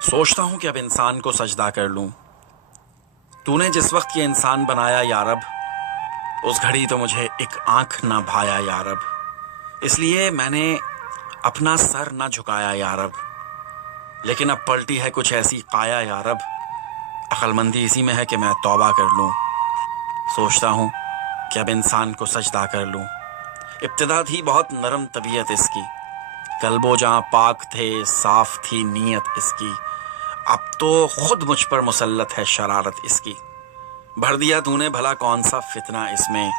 सोचता हूँ कि अब इंसान को सजदा कर लूँ। तूने जिस वक्त ये इंसान बनाया या रब, उस घड़ी तो मुझे एक आंख ना भाया या रब, इसलिए मैंने अपना सर ना झुकाया या रब। लेकिन अब पलटी है कुछ ऐसी काया या रब, अक्लमंदी इसी में है कि मैं तौबा कर लूँ। सोचता हूँ कि अब इंसान को सजदा कर लूँ। इब्तिदा थी बहुत नरम तबीयत इसकी, कल्बो जहाँ पाक थे, साफ थी नीयत इसकी। अब तो खुद मुझ पर मुसल्लत है शरारत इसकी। भर दिया तूने भला कौन सा फितना इसमें,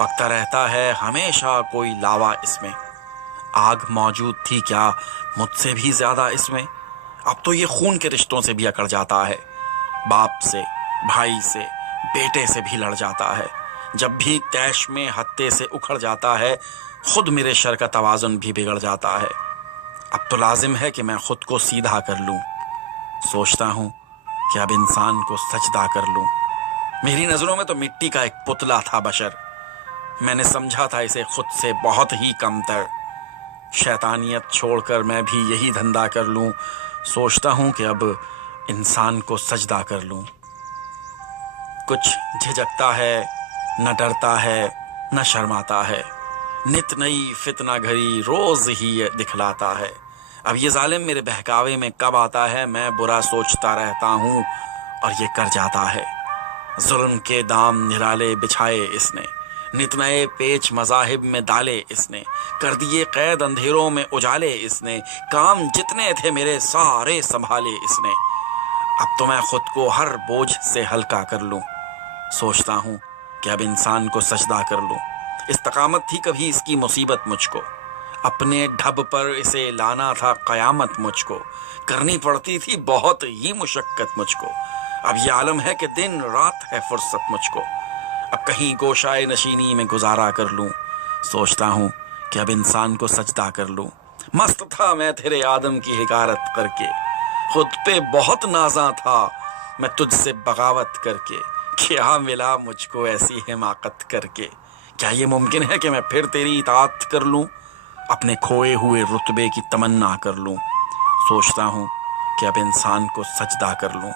पकता रहता है हमेशा कोई लावा इसमें। आग मौजूद थी क्या मुझसे भी ज्यादा इसमें, अब तो ये खून के रिश्तों से भी अकड़ जाता है। बाप से, भाई से, बेटे से भी लड़ जाता है। जब भी तैश में हत्ते से उखड़ जाता है, खुद मेरे शर का तवाजुन भी बिगड़ जाता है। अब तो लाजिम है कि मैं खुद को सीधा कर लूं। सोचता हूँ कि अब इंसान को सजदा कर लूं। मेरी नजरों में तो मिट्टी का एक पुतला था बशर, मैंने समझा था इसे खुद से बहुत ही कमतर। शैतानियत छोड़कर मैं भी यही धंधा कर लूं। सोचता हूँ कि अब इंसान को सजदा कर लूं। कुछ झिझकता है, न डरता है, न शर्माता है। नित नई फितना घड़ी रोज ही दिखलाता है। अब ये जालिम मेरे बहकावे में कब आता है, मैं बुरा सोचता रहता हूँ और ये कर जाता है। जुल्म के दाम निराले बिछाए इसने, नित नए पेच मजाहिब में डाले इसने, कर दिए कैद अंधेरों में उजाले इसने। काम जितने थे मेरे सारे संभाले इसने। अब तो मैं खुद को हर बोझ से हल्का कर लूं। सोचता हूँ कि अब इंसान को सजदा कर लूं। इस्तकामत थी कभी इसकी मुसीबत मुझको, अपने ढब पर इसे लाना था कयामत मुझको। करनी पड़ती थी बहुत ही मुशक्कत मुझको। अब ये आलम है कि दिन रात है फुर्सत मुझको। अब कहीं गोशाए नशीनी में गुजारा कर लूं। सोचता हूँ कि अब इंसान को सजदा कर लूं। मस्त था मैं तेरे आदम की हिकारत करके, खुद पे बहुत नाजा था मैं तुझसे बगावत करके। क्या मिला मुझको ऐसी हिमाकत करके, क्या ये मुमकिन है कि मैं फिर तेरी इताअत कर लूं, अपने खोए हुए रुतबे की तमन्ना कर लूं। सोचता हूँ कि अब इंसान को सजदा कर लूं।